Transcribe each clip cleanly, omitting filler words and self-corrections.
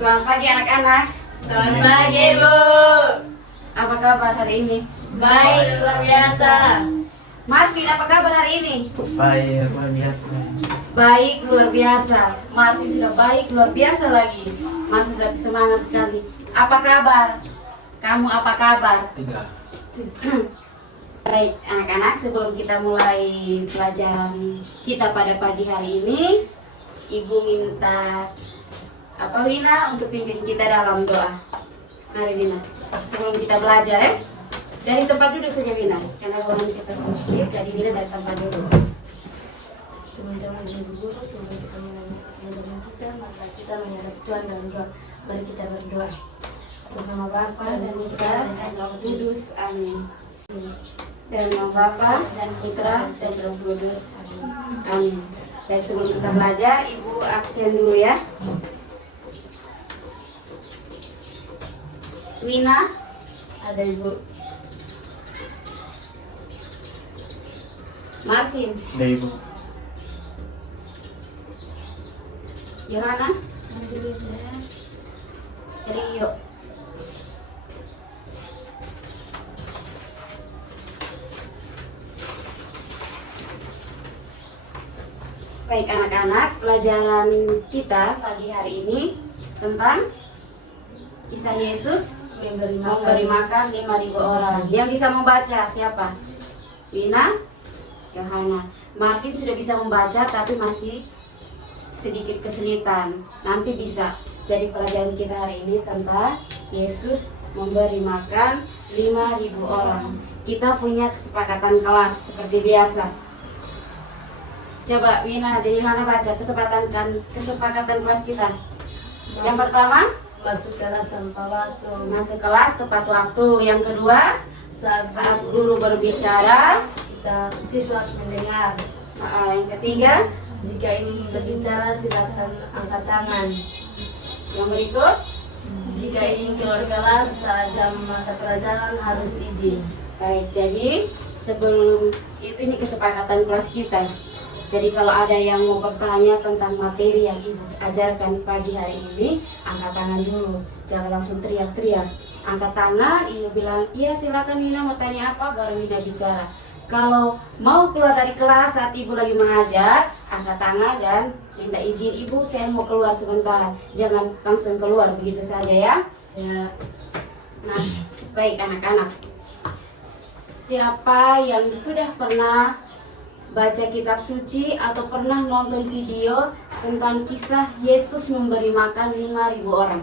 Selamat pagi anak-anak. Selamat pagi, Bu. Apa kabar hari ini? Baik, luar biasa. Marvin, apa kabar hari ini? Baik, luar biasa. Baik, luar biasa. Marvin sudah baik, luar biasa lagi. Marvin berarti semangat sekali. Apa kabar? Kamu apa kabar? 3. Baik, anak-anak, sebelum kita mulai pelajaran kita pada pagi hari ini, Ibu minta Wina untuk pimpin kita dalam doa. Mari Wina, sebelum kita belajar ya. Dari tempat duduk saja Wina, karena ruangan kita sempit, jadi Wina dari tempat duduk. Teman-teman ibu guru, sebelum kita mulai pelajaran kita, maka kita menyadap Tuhan dalam doa. Mari kita berdoa. Bersama Bapa dan Putra dan Roh Kudus. Amin. Dan nama Bapa dan Putra dan Roh Kudus. Amin. Baik, sebelum kita belajar, Ibu absen dulu ya. Wina, Ada Ibu. Marvin, Dari Ibu. Yohana, Rio. Baik anak-anak, pelajaran kita pagi hari ini tentang kisah Yesus memberi makan 5.000 orang. Yang bisa membaca siapa? Wina, Yohana. Marvin sudah bisa membaca tapi masih sedikit kesulitan. Nanti bisa. Jadi pelajaran kita hari ini tentang Yesus memberi makan 5.000 orang. Kita punya kesepakatan kelas seperti biasa. Coba Wina dan Yohana baca kesepakatan kelas kita. Yang pertama, Masuk kelas tanpa waktu. masuk kelas tepat waktu. Yang kedua, Saat saat guru berbicara. kita siswa harus mendengar. Yang ketiga, Jika ingin berbicara, silakan angkat tangan. yang berikut, Jika ingin keluar kelas saat jam mata pelajaran harus izin. baik. Jadi sebelum itu ini kesepakatan kelas kita. Jadi kalau ada yang mau bertanya tentang materi yang Ibu ajarkan pagi hari ini, angkat tangan dulu. Jangan langsung teriak-teriak. Angkat tangan, Ibu bilang, iya silakan Nina mau tanya apa, baru Nina bicara. Kalau mau keluar dari kelas saat Ibu lagi mengajar, angkat tangan dan minta izin, Ibu saya mau keluar sebentar. Jangan langsung keluar begitu saja ya. Ya, Nah, baik anak-anak. Siapa yang sudah pernah baca kitab suci atau pernah nonton video tentang kisah Yesus memberi makan 5.000 orang?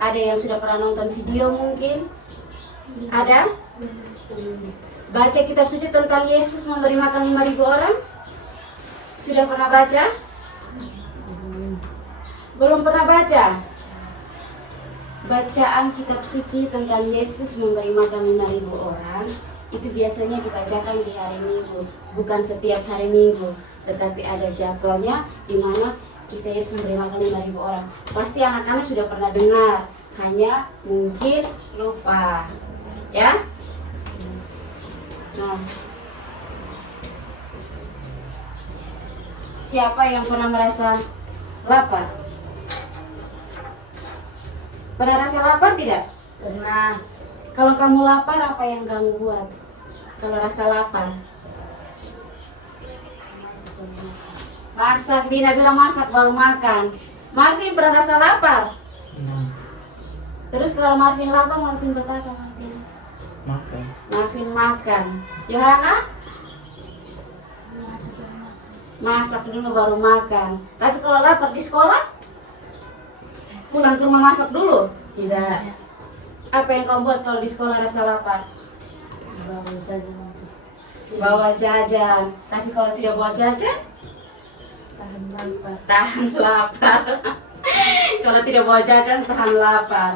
Ada yang sudah pernah nonton video mungkin? Ada? Baca kitab suci tentang Yesus memberi makan 5.000 orang? Sudah pernah baca? Belum pernah baca? Bacaan kitab suci tentang Yesus memberi makan 5.000 orang itu biasanya dibacakan di hari Minggu, bukan setiap hari Minggu, tetapi ada jadwalnya di mana kisah Yesus memberi makan 5.000 orang. Pasti anak-anak sudah pernah dengar, hanya mungkin lupa, ya. Nah, siapa yang pernah merasa lapar? Pernah rasa lapar tidak? pernah. Kalau kamu lapar, apa yang kamu buat? Kalau rasa lapar? Masak, Dina bilang masak baru makan. Marvin pernah rasa lapar? Terus kalau Marvin lapar, Marvin buat apa Marvin? Makan. Marvin makan. Yohana? Masak dulu baru makan. Tapi kalau lapar di sekolah? Pulang ke rumah masak dulu? Tidak. Apa yang kau buat kalau di sekolah rasa lapar? Bawa jajan. Bawa jajan. Tapi kalau tidak bawa jajan, Tahan lapar. tahan lapar. Kalau tidak bawa jajan, tahan lapar.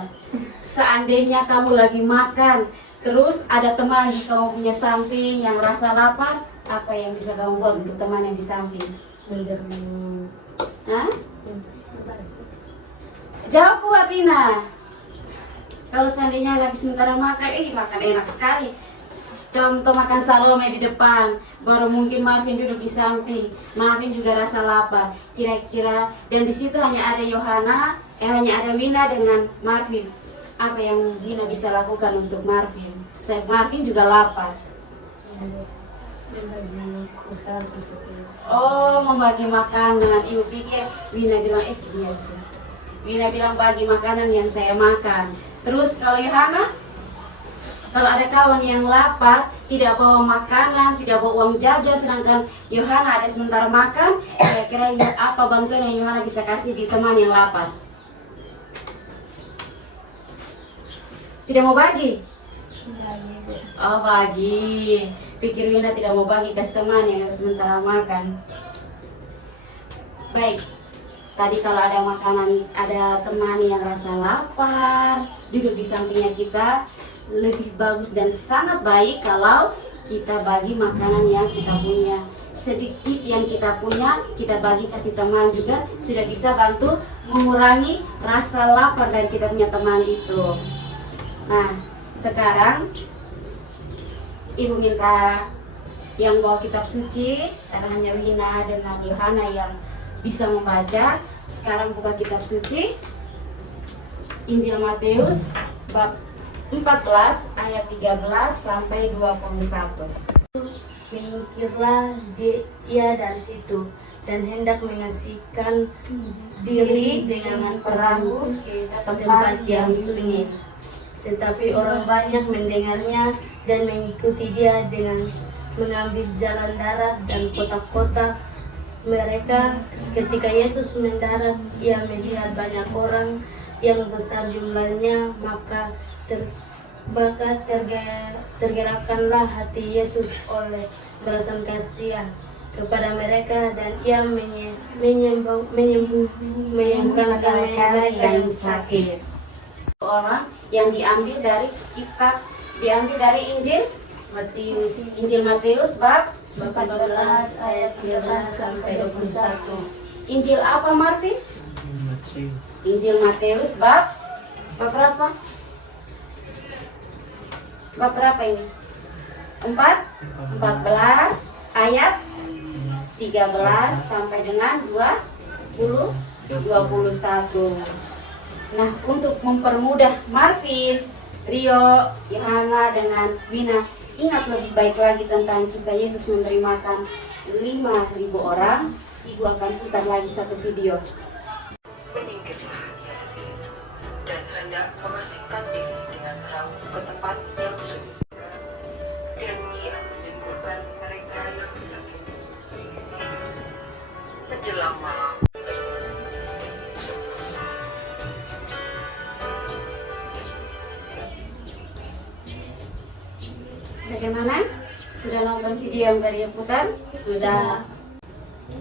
Seandainya kamu lagi makan, terus ada teman di kamu punya samping yang rasa lapar, apa yang bisa kamu buat untuk teman yang di samping? Mendermu. Hah? Jawab kuat, Rina. Kalau seandainya lagi sementara makan, makan enak sekali. contoh makan Salome di depan, baru mungkin Marvin duduk di samping. Marvin juga rasa lapar. Kira-kira dan di situ hanya ada hanya ada Wina dengan Marvin. Apa yang Wina bisa lakukan untuk Marvin? Marvin juga lapar. Oh, membagi makanan. Ibu pikir Wina bilang biasa. Wina bilang bagi makanan yang saya makan. Terus kalau Yohana, kalau ada kawan yang lapar, tidak bawa makanan, tidak bawa uang jajan, sedangkan Yohana ada sementara makan, kira-kira apa bantuan yang Yohana bisa kasih di teman yang lapar? Tidak mau bagi? Oh, bagi. Pikir Wina tidak mau bagi ke teman yang sementara makan. Baik. Tadi kalau ada makanan, ada teman yang rasa lapar, duduk di sampingnya kita, lebih bagus dan sangat baik kalau kita bagi makanan yang kita punya. Sedikit yang kita punya, kita bagi kasih teman juga, sudah bisa bantu mengurangi rasa lapar dari kita punya teman itu. Nah, sekarang Ibu minta yang bawa kitab suci, karena hanya Wina dengan Yohana yang bisa membaca. Sekarang buka kitab suci Injil Matius bab 14 ayat 13 sampai 21. Menyingkirlah ia dari situ dan hendak mengasihkan diri dengan perahu ke tempat yang sunyi. Tetapi orang banyak mendengarnya dan mengikuti dia dengan mengambil jalan darat dan kota-kota mereka. Ketika Yesus mendarat, ia melihat banyak orang yang besar jumlahnya, maka tergerakkanlah hati Yesus oleh balasan kasihan kepada mereka, dan ia menyembuhkan mereka yang sakit. Orang yang diambil dari Injil Matius bab 14 ayat 13 sampai 21. Injil apa Martin? Injil Matius bab berapa? Bab berapa ini? 14 ayat 13 sampai dengan 21. Nah, untuk mempermudah Marvin, Rio, Yohana dengan Wina, ingat lebih baik lagi tentang kisah Yesus memberi makan 5.000 orang. Ibu akan putar lagi satu video. Menyingkirlah ia dari situ dan hendak mengasihkan diri dengan perahu ke tempat yang sunyi, dan ia menyembuhkan mereka yang sakit. Menjelang malam, Bagaimana? Sudah nonton video yang tadi yang putar? Sudah.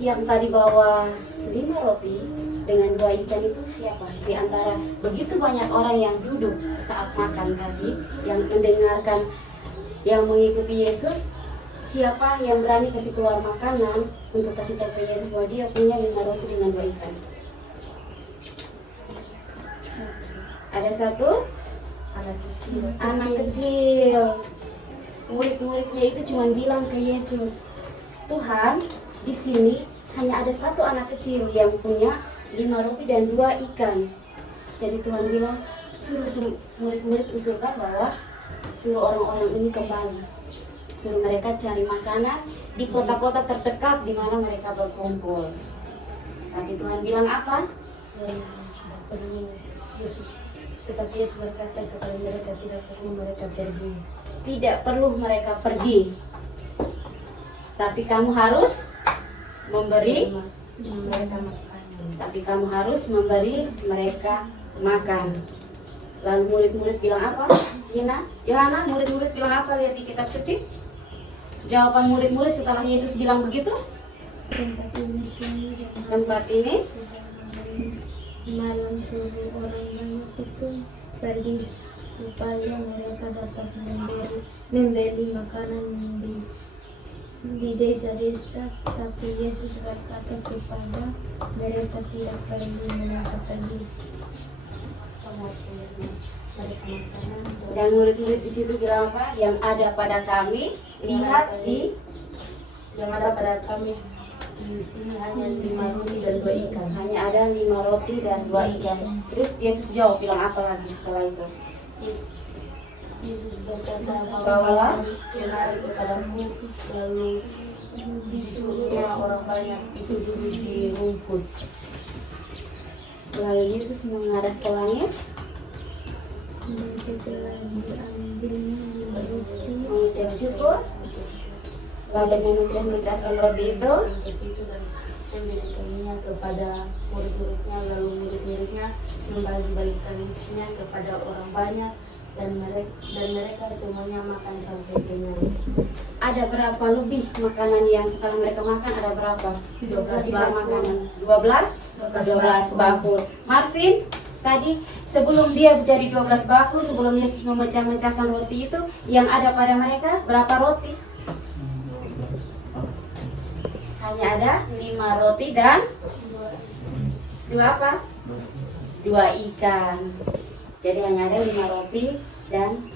Yang tadi bawa 5 roti dengan 2 ikan itu siapa? Di antara begitu banyak orang yang duduk saat makan tadi, yang mendengarkan, yang mengikuti Yesus, siapa yang berani kasih keluar makanan untuk kasih tahu ke Yesus bahwa dia punya 5 roti dengan 2 ikan? Ada satu anak kecil. Murid-muridnya itu cuma bilang ke Yesus, Tuhan, di sini hanya ada satu anak kecil yang punya 5 roti dan 2 ikan. Jadi Tuhan bilang, suruh murid-murid usulkan bahwa suruh orang-orang ini kembali, suruh mereka cari makanan di kota-kota terdekat di mana mereka berkumpul. Tapi Tuhan bilang apa? Tetapi Yesus berkata kepada mereka, tidak perlu mereka pergi. Tidak perlu mereka pergi, tapi kamu harus memberi mereka makan. Tapi kamu harus memberi mereka makan. Lalu murid-murid bilang apa? Yohana, murid-murid bilang apa? Lihat di kitab suci. Jawaban murid-murid setelah Yesus bilang begitu. Tempat ini malam suruh orang banyak itu pergi supaya mereka dapat membeli makanan di desa-desa. Tapi Yesus berkata kepada mereka, tidak pergi mereka pergi. mereka makanan. Dan murid-murid di situ bilang apa? Yang ada pada kami, lihat di Yang ada pada kami di sini hanya 5 roti dan 2 ikan. hanya ada 5 roti dan 2 ikan. Terus Yesus jawab bilang apa lagi setelah itu? Yesus berkata, Bawalah kemari kepadaku, lalu disuruhnya orang banyak itu duduk di rumput. Lalu Yesus menghadap ke langit, mengucap syukur, lalu mengucapkan roti itu. Dan memberikannya kepada murid-muridnya, lalu murid-muridnya membagi-bagikannya kepada orang banyak, dan mereka semuanya makan sampai kenyang. Ada berapa lebih makanan yang setelah mereka makan? Ada berapa? 12 sisa bakul. makanan. 12 bakul. Marvin, tadi sebelum dia jadi 12 bakul, sebelum Yesus memecah-mecahkan roti itu, yang ada pada mereka berapa roti? 12. Hanya ada 5 roti dan 2 apa? 2 ikan. Jadi hanya ada 5 roti dan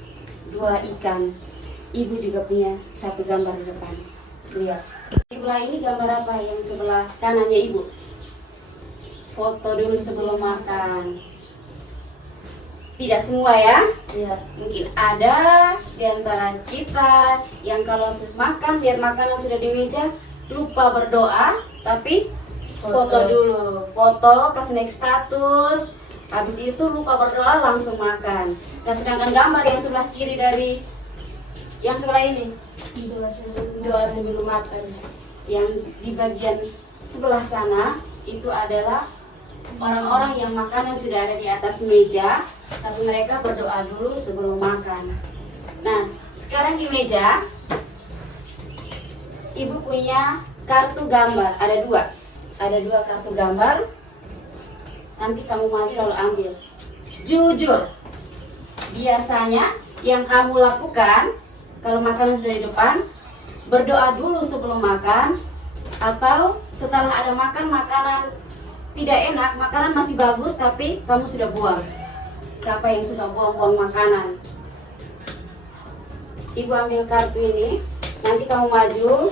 2 ikan. Ibu juga punya satu gambar di depan. Lihat. Sebelah ini gambar apa? Yang sebelah kanannya ibu. Foto dulu sebelum makan. Tidak semua ya. Ya, Mungkin ada di antara kita yang kalau makan, lihat makanan sudah di meja, lupa berdoa, tapi foto dulu. Foto, kasih naik status. Habis itu lupa berdoa, langsung makan. Nah, sedangkan gambar yang sebelah kiri dari yang sebelah ini, doa sebelum makan. Yang di bagian sebelah sana itu adalah orang-orang yang makanan sudah ada di atas meja, tapi mereka berdoa dulu sebelum makan. Nah, sekarang di meja ibu punya kartu gambar, ada 2 kartu gambar. Nanti kamu maju lalu ambil. Jujur, biasanya yang kamu lakukan kalau makanan sudah di depan, berdoa dulu sebelum makan, atau setelah ada makanan tidak enak, makanan masih bagus tapi kamu sudah buang. Siapa yang suka buang-buang makanan? Ibu ambil kartu ini, nanti kamu maju.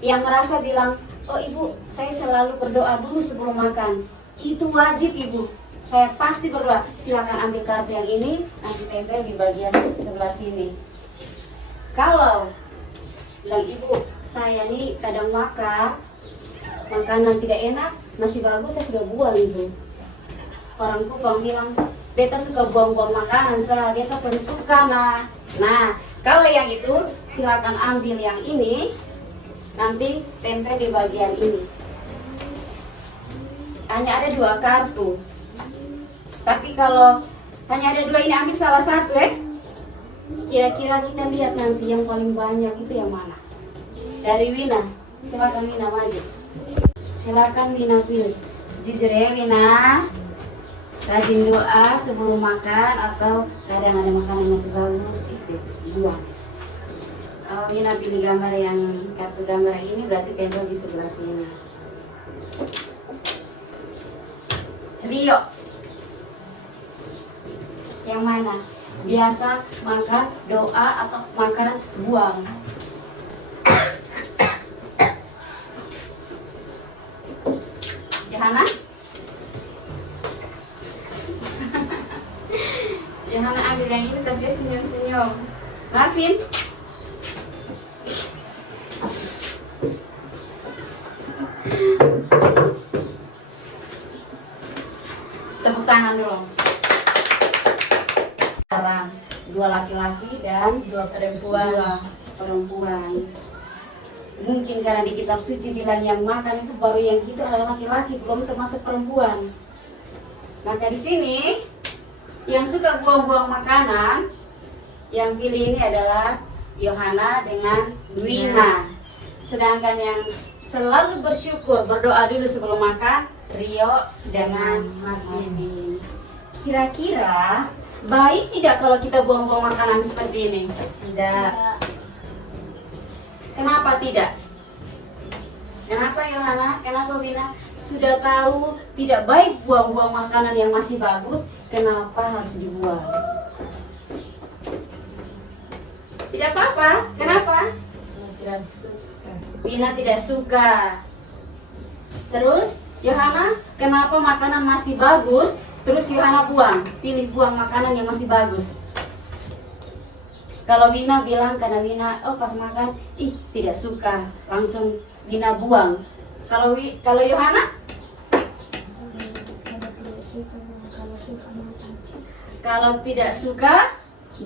Yang merasa bilang, oh ibu, saya selalu berdoa dulu sebelum makan. Itu wajib ibu. Saya pasti berdoa. Silakan ambil kartu yang ini, nanti tempel di bagian sebelah sini. Kalau bilang ibu, saya nih kadang makan makanan tidak enak, masih bagus, saya sudah buang ibu. Orangku kalau bilang, beta suka buang-buang makanan, saya beta suka nah. Kalau yang itu silakan ambil yang ini, nanti tempel di bagian ini. Hanya ada 2 kartu. Tapi kalau hanya ada 2 ini, ambil salah satu Kira-kira kita lihat nanti yang paling banyak itu yang mana? Dari Wina, silakan Wina maju. Silakan Wina pilih. Jujur ya Wina. Rajin doa sebelum makan atau kadang ada makanan masih bagus, buang. Oh, Wina pilih gambar yang kartu gambar ini, berarti pendel di sebelah sini. Rio, yang mana? Biasa makan, doa, atau makanan buang? Johanna? Johanna ambil yang ini tapi dia senyum-senyum. Marvin? Tepuk tangan dulu. Sekarang 2 laki-laki dan 2 perempuan. 2 perempuan. Mungkin karena di kitab suci bilang yang makan itu baru yang itu adalah laki-laki, belum termasuk perempuan. Maka di sini yang suka buang-buang makanan, yang pilih ini adalah Yohana dengan Wina. Sedangkan yang selalu bersyukur, berdoa dulu sebelum makan, Rio dengan Marvin. Kira-kira baik tidak kalau kita buang-buang makanan seperti ini? Tidak. Kenapa tidak? Kenapa Yohana? Kenapa Wina? Sudah tahu tidak baik buang-buang makanan yang masih bagus, kenapa harus dibuang? Tidak apa-apa. Kenapa? Tidak suka. Wina tidak suka. Terus Yohana, kenapa makanan masih bagus? Terus Yohana buang, pilih buang makanan yang masih bagus. Kalau Wina bilang karena Wina, oh pas makan, ih tidak suka, langsung Wina buang. Kalau Yohana? Kalau tidak suka,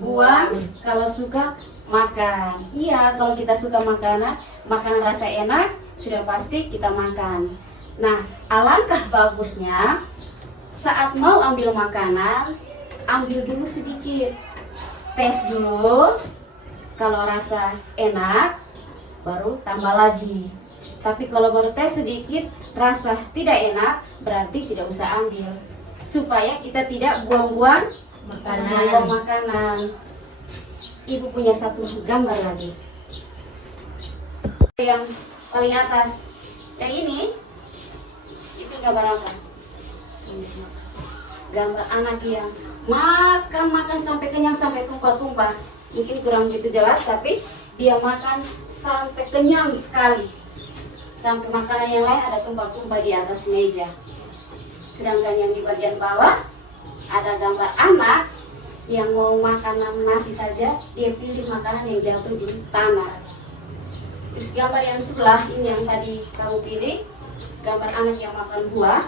buang. Kalau suka, makan. Iya, kalau kita suka makanan rasa enak, sudah pasti kita makan. Nah, alangkah bagusnya saat mau ambil makanan, ambil dulu sedikit. Tes dulu. Kalau rasa enak, baru tambah lagi. Tapi kalau baru tes sedikit, rasa tidak enak, berarti tidak usah ambil. Supaya kita tidak buang-buang makanan. Ibu punya satu gambar lagi. Yang paling atas, yang ini, itu gambar apa? Gambar anak yang makan sampai kenyang, sampai tumpah-tumpah. Mungkin kurang gitu jelas, tapi dia makan sampai kenyang sekali. Sampai makanan yang lain ada tumpah-tumpah di atas meja. Sedangkan yang di bagian bawah ada gambar anak yang mau makanan nasi saja, dia pilih makanan yang jatuh di tanah. Terus gambar yang sebelah ini yang tadi kamu pilih, gambar anak yang makan buah,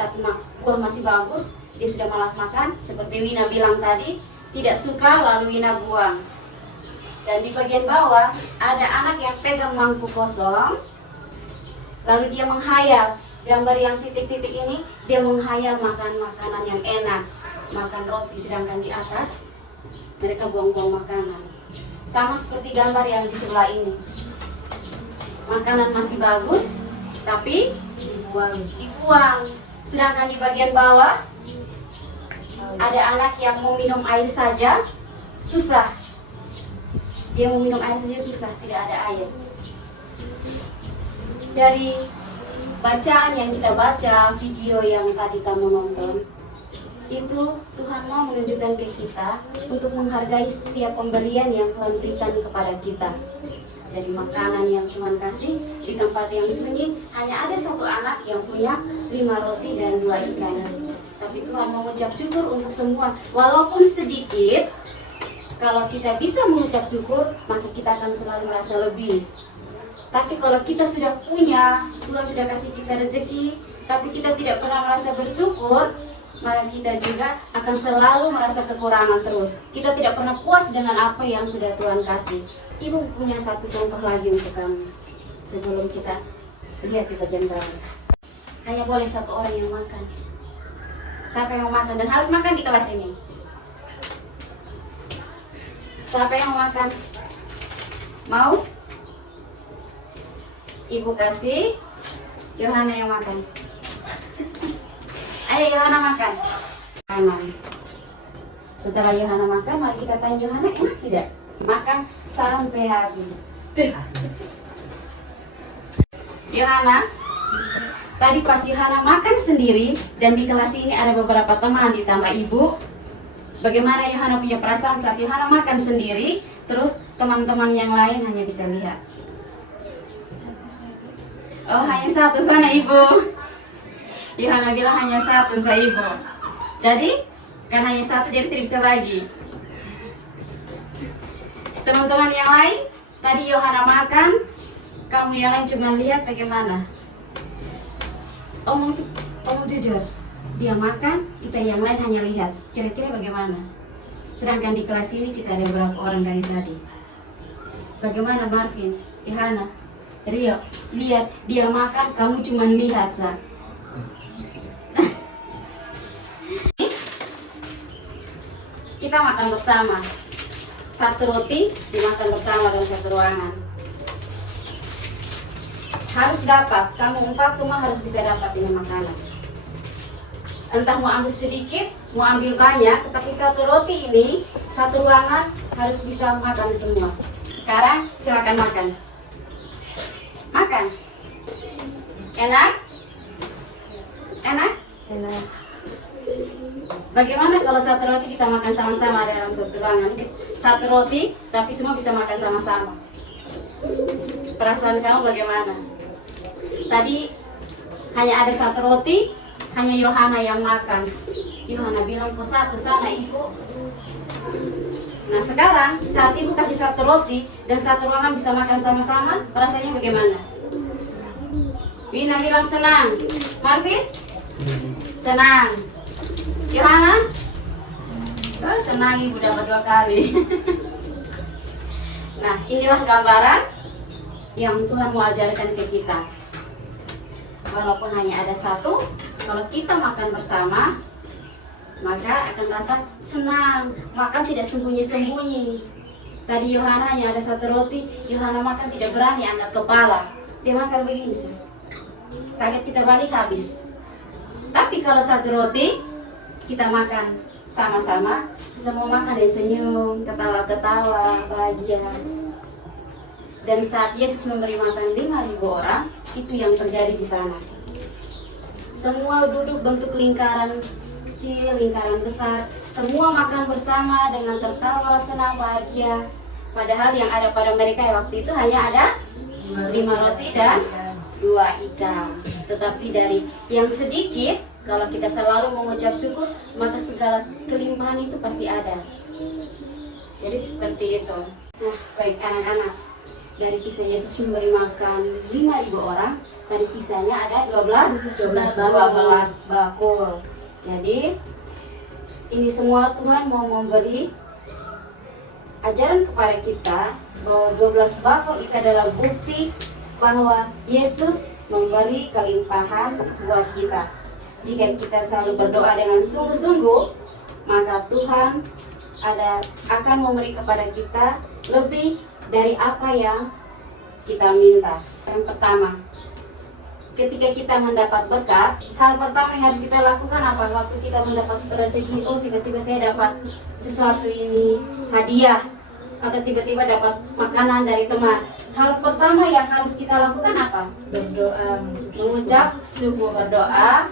tapi buah masih bagus, dia sudah malas makan. Seperti Wina bilang tadi, tidak suka lalu Wina buang. Dan di bagian bawah ada anak yang pegang mangkuk kosong, lalu dia menghayal. Gambar yang titik-titik ini, dia menghayal makan makanan yang enak, makan roti, sedangkan di atas mereka buang-buang makanan. Sama seperti gambar yang di sebelah ini, makanan masih bagus tapi dibuang. Sedangkan di bagian bawah ada anak yang mau minum air saja susah. Dia mau minum air saja susah, tidak ada air. Dari bacaan yang kita baca, video yang tadi kamu nonton, itu Tuhan mau menunjukkan ke kita untuk menghargai setiap pemberian yang Tuhan berikan kepada kita. Jadi makanan yang Tuhan kasih di tempat yang sunyi, hanya ada satu anak yang punya 5 roti dan 2 ikan. Tapi Tuhan mengucap syukur untuk semua, walaupun sedikit. Kalau kita bisa mengucap syukur, maka kita akan selalu merasa lebih. Tapi kalau kita sudah punya, Tuhan sudah kasih kita rezeki, tapi kita tidak pernah merasa bersyukur, maka kita juga akan selalu merasa kekurangan terus. Kita tidak pernah puas dengan apa yang sudah Tuhan kasih. Ibu punya satu contoh lagi untuk kamu sebelum kita lihat di bagian bawah. Hanya boleh satu orang yang makan. Siapa yang mau makan? Dan harus makan di kelas ini. Siapa yang mau makan? Mau? Ibu kasih Yohana yang makan. Ayo Yohana makan. Kanan. Setelah Yohana makan, mari kita tanya Yohana, enak tidak? Makan sampai habis. Yohana, tadi pas Yohana makan sendiri dan di kelas ini ada beberapa teman ditambah ibu. Bagaimana Yohana punya perasaan saat Yohana makan sendiri, terus teman-teman yang lain hanya bisa lihat? Oh, hanya satu sana ibu. Yohana bilang hanya satu sa ibu. Jadi, kan hanya satu jadi tidak bisa bagi. Teman-teman yang lain, tadi Yohana makan, kamu yang lain cuma lihat bagaimana? Omong jujur, dia makan, kita yang lain hanya lihat. Kira-kira bagaimana? Sedangkan di kelas ini kita ada beberapa orang dari tadi. Bagaimana Marvin, Yohana, Rio, lihat dia makan, kamu cuma lihat sa. Kita makan bersama. Satu roti dimakan bersama dalam satu ruangan. Harus dapat, kamu 4 semua harus bisa dapat ini makanan. Entah mau ambil sedikit, mau ambil banyak, tetapi satu roti ini, satu ruangan harus bisa makan semua. Sekarang silakan makan. Makan. Enak? Enak? Enak. Bagaimana kalau satu roti kita makan sama-sama dalam satu ruangan? Satu roti, tapi semua bisa makan sama-sama. Perasaan kamu bagaimana? Tadi hanya ada satu roti, hanya Yohana yang makan. Yohana bilang, kok satu sana ibu. Nah sekarang saat ibu kasih satu roti dan satu ruangan bisa makan sama-sama, rasanya bagaimana? Wina bilang senang. Marvin? Senang. Yohana? Oh, senang ibu dapat 2 kali. Nah inilah gambaran yang Tuhan mau ajarkan ke kita. Walaupun hanya ada satu, kalau kita makan bersama, maka akan rasa senang. Makan tidak sembunyi-sembunyi. Tadi Yohana hanya ada satu roti, Yohana makan tidak berani angkat kepala. Dia makan begini sih. Kaget kita balik habis. Tapi kalau satu roti, kita makan sama-sama, semua makan dan senyum, ketawa-ketawa, bahagia. Dan saat Yesus memberi makan 5.000 orang, itu yang terjadi di sana. Semua duduk bentuk lingkaran kecil, lingkaran besar, semua makan bersama dengan tertawa, senang, bahagia. Padahal yang ada pada mereka waktu itu hanya ada 5 roti dan 2 ikan. Tetapi dari yang sedikit, kalau kita selalu mengucap syukur, maka segala kelimpahan itu pasti ada. Jadi seperti itu. Nah, baik anak-anak, dari kisah Yesus memberi makan 5.000 orang, dari sisanya ada 12 bakul. Jadi ini semua Tuhan mau memberi ajaran kepada kita bahwa 12 bakul itu adalah bukti bahwa Yesus memberi kelimpahan buat kita. Jika kita selalu berdoa dengan sungguh-sungguh, maka Tuhan akan memberi kepada kita lebih dari apa yang kita minta. Yang pertama, ketika kita mendapat berkat, hal pertama yang harus kita lakukan apa? Waktu kita mendapat rezeki, oh tiba-tiba saya dapat sesuatu ini, hadiah, atau tiba-tiba dapat makanan dari teman. Hal pertama yang harus kita lakukan apa? Berdoa, Mengucap syukur, berdoa,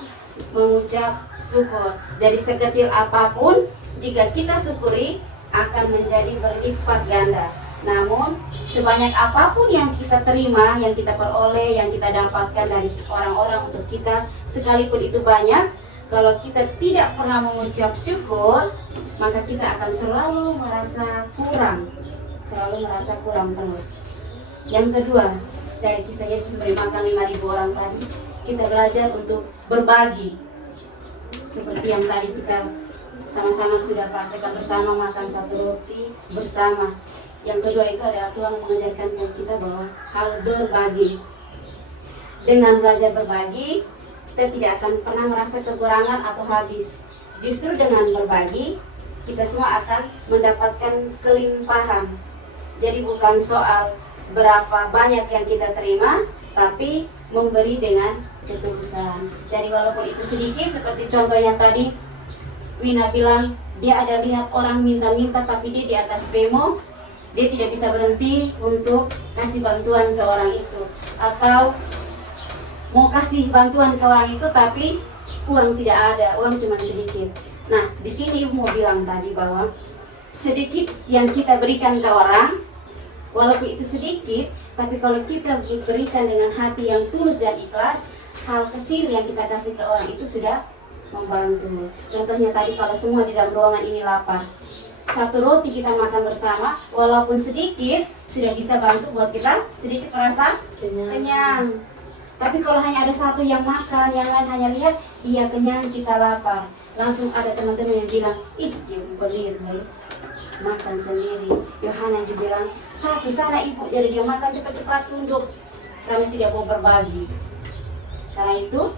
mengucap syukur. Jadi sekecil apapun, jika kita syukuri, akan menjadi berlipat ganda. Namun sebanyak apapun yang kita terima, yang kita peroleh, yang kita dapatkan dari orang-orang untuk kita, sekalipun itu banyak, kalau kita tidak pernah mengucap syukur, maka kita akan selalu merasa kurang terus. Yang kedua, dari kisah Yesus memberi makan 5.000 orang tadi, kita belajar untuk berbagi. Seperti yang tadi kita sama-sama sudah praktekkan bersama, makan satu roti bersama. Yang kedua itu adalah Tuhan mengajarkan kita bahwa hal berbagi. Dengan belajar berbagi, kita tidak akan pernah merasa kekurangan atau habis. Justru dengan berbagi, kita semua akan mendapatkan kelimpahan. Jadi bukan soal berapa banyak yang kita terima, tapi memberi dengan ketulusan. Jadi walaupun itu sedikit, seperti contoh yang tadi Wina bilang, dia ada lihat orang minta-minta tapi dia di atas bemo, dia tidak bisa berhenti untuk kasih bantuan ke orang itu, atau mau kasih bantuan ke orang itu tapi uang tidak ada, uang cuma sedikit. Nah, di sini Ibu mau bilang tadi bahwa sedikit yang kita berikan ke orang, walaupun itu sedikit, tapi kalau kita berikan dengan hati yang tulus dan ikhlas, hal kecil yang kita kasih ke orang itu sudah membantu. Contohnya tadi kalau semua di dalam ruangan ini lapar, satu roti kita makan bersama, walaupun sedikit, sudah bisa bantu buat kita sedikit merasa kenyang. Tapi kalau hanya ada satu yang makan, yang lain hanya lihat, iya kenyang, kita lapar. Langsung ada teman-teman yang bilang, ih, ibu pelit, makan sendiri. Yohana juga bilang, satu sana ibu, jadi dia makan cepat-cepat tunduk. Kami tidak mau berbagi. Karena itu,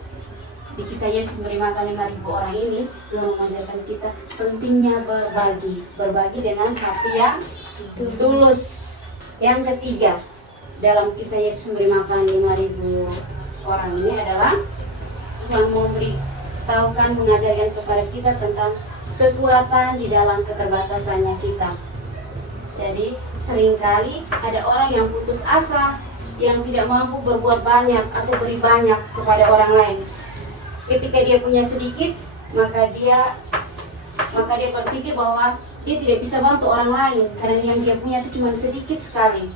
di kisah Yesus memberi makan 5.000 orang ini, Tuhan mengajarkan kita pentingnya berbagi. Berbagi dengan hati yang tulus. Yang ketiga, dalam kisah Yesus memberi makan 5.000 orang ini adalah Tuhan memberitahukan, mengajarkan kepada kita tentang kekuatan di dalam keterbatasannya kita. Jadi seringkali ada orang yang putus asa, yang tidak mampu berbuat banyak atau beri banyak kepada orang lain. Ketika dia punya sedikit, maka dia maka dia berpikir bahwa dia tidak bisa bantu orang lain karena yang dia punya itu cuma sedikit sekali.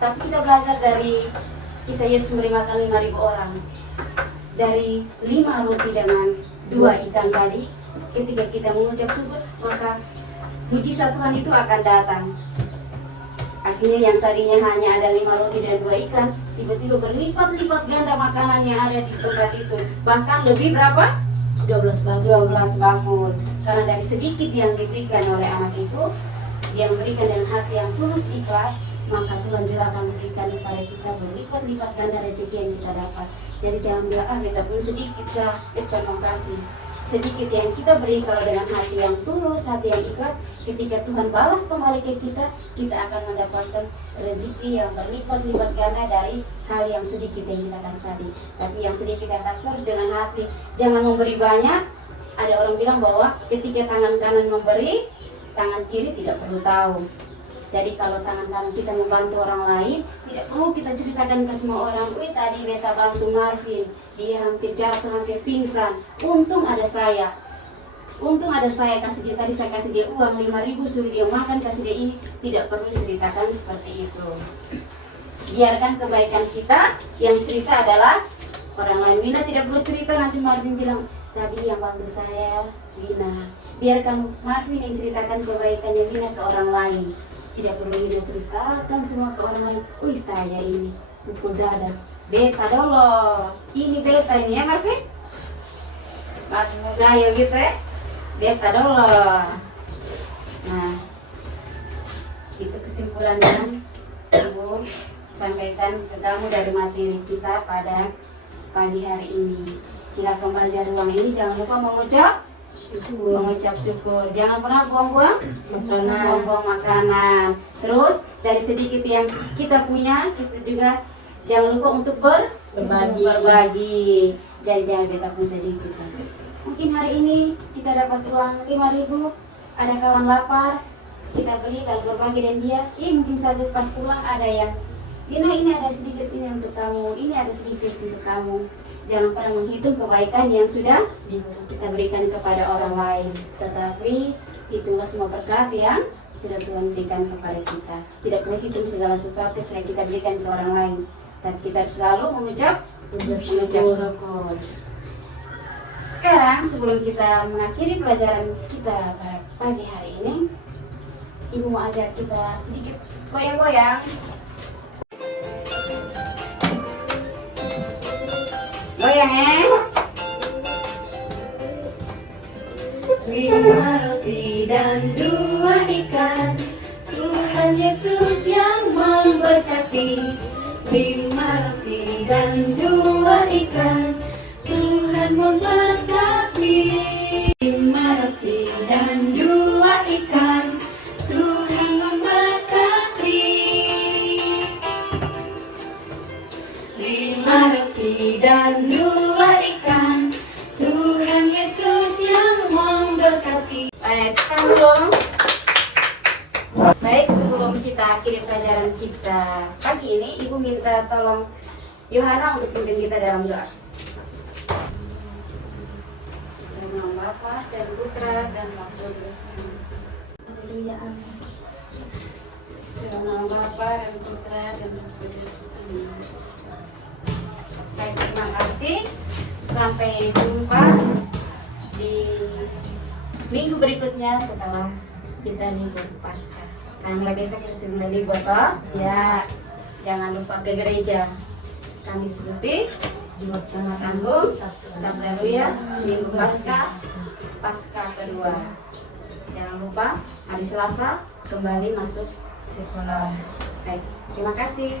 Tapi kita belajar dari kisah Yesus memberi makan 5.000 orang. Dari 5 roti dengan 2 ikan tadi, ketika kita mengucap syukur, maka mujizat Tuhan itu akan datang. Akhirnya yang tadinya hanya ada 5 roti dan 2 ikan, tiba-tiba berlipat-lipat ganda makanan yang ada di tempat itu. Bahkan lebih berapa? 12 bakul. 12 bakul. Karena dari sedikit yang diberikan oleh anak itu, dia memberikan dengan hati yang tulus ikhlas, maka Tuhan juga akan memberikan kepada kita berlipat-lipat ganda rezeki yang kita dapat. Jadi jangan bilang, kita pun sedikit sah, kasih. Sedikit yang kita beri kalau dengan hati yang tulus, hati yang ikhlas, ketika Tuhan balas kembali ke kita, kita akan mendapatkan rezeki yang berlipat-lipat ganda dari hal yang sedikit yang kita kasih tadi. Tapi yang sedikit yang kasih harus dengan hati, jangan memberi banyak. Ada orang bilang bahwa ketika tangan kanan memberi, tangan kiri tidak perlu tahu. Jadi kalau tangan kanan kita membantu orang lain, tidak perlu kita ceritakan ke semua orang, wih tadi beta bantu Marvin, dia hampir jatuh, hampir pingsan, untung ada saya. Untung ada saya kasih dia, tadi saya kasih dia uang 5.000, suruh dia makan, kasih dia ini. Tidak perlu ceritakan seperti itu. Biarkan kebaikan kita, yang cerita adalah orang lain. Wina tidak perlu cerita, nanti Marvin bilang, tadi yang bantu saya Wina. Biarkan Marvin yang ceritakan kebaikannya Wina ke orang lain. Tidak perlu Wina ceritakan semua ke orang lain. Wih saya ini pukul dada, beta dulu, ini beta ini ya Marvin. Gaya gitu ya, beta dulu. Nah, itu kesimpulan yang Ibu sampaikan ke kamu dari materi kita pada pagi hari ini. Jika kembali dari ruang ini, jangan lupa mengucap syukur. Jangan pernah buang-buang makanan. Terus dari sedikit yang kita punya, kita juga jangan lupa untuk berbagi. Jadi jangan beta pun sedikit saja. Mungkin hari ini kita dapat uang 5.000, ada kawan lapar, kita beli dan berbagi dan dia, mungkin saja pas pulang ada yang ini ada sedikit ini untuk kamu, ini ada sedikit untuk kamu. Jangan pernah menghitung kebaikan yang sudah kita berikan kepada orang lain, tetapi hitunglah semua berkat yang sudah Tuhan berikan kepada kita. Tidak perlu hitung segala sesuatu yang sudah kita berikan ke orang lain, tapi kita selalu mengucap syukur. Sekarang sebelum kita mengakhiri pelajaran kita pada pagi hari ini, Ibu mau ajak kita sedikit goyang-goyang. Goyang ya. 5 roti dan 2 ikan, Tuhan Yesus yang memberkati. 5 roti dan 2 ikan, Tuhan memberkati. 5 roti dan 2 ikan, Tuhan memberkati. 5 roti dan 2 ikan, Tuhan Yesus yang memberkati. Baik, sebelum kita akhiri pelajaran kita pagi ini, Ibu minta tolong Yohana untuk pimpin kita dalam doa. Dalam nama Bapa dan Putra dan Roh Kudus. Haleluya, amin. Dalam nama Bapa dan Putra dan Roh Kudus. Amin. Baik, terima kasih. Sampai jumpa di minggu berikutnya setelah kita libur Paskah. Karena mulai besok kita sudah libur toh? Ya. Jangan lupa ke gereja. Kamis Putih, Jumat Agung, Sabtu Haleluya, Minggu Paskah kedua. Jangan lupa hari Selasa kembali masuk sekolah. Baik, terima kasih.